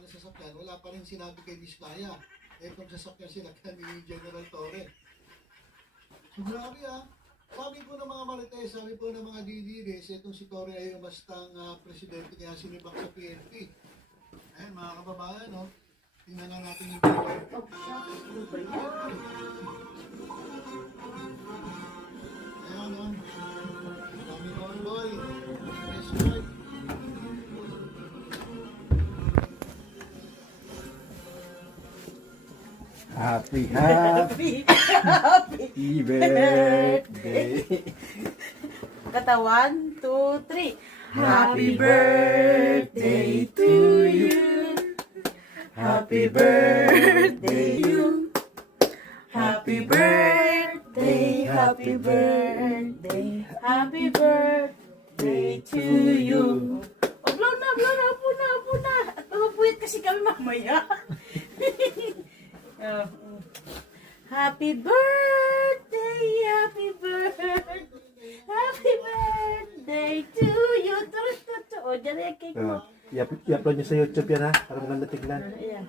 ng sasakyan, wala pa rin sinabi kay Diskaya. Eh kung sasakyan sinakyan ni General Torre. So grabe Sabi po ng mga Marites, sabi po ng mga DDRs, itong si Torre ay umastang presidente kaya sinibak sa PNP. Ayan mga kababayan, no? Tingnan lang natin yung video. Ayan, no? Dami convoy. Escort. Happy Happy birthday. Kata 1, 2, 3. Happy birthday to you. Happy birthday you. Happy birthday, happy birthday, happy birthday to you. Oh, blow na, po na. At mapuwit kasi kami mamaya. Happy birthday, happy birthday to you. O, dyan yung cake mo. I-upload niyo sa YouTube yan ha, para maganda tignan. Ayan.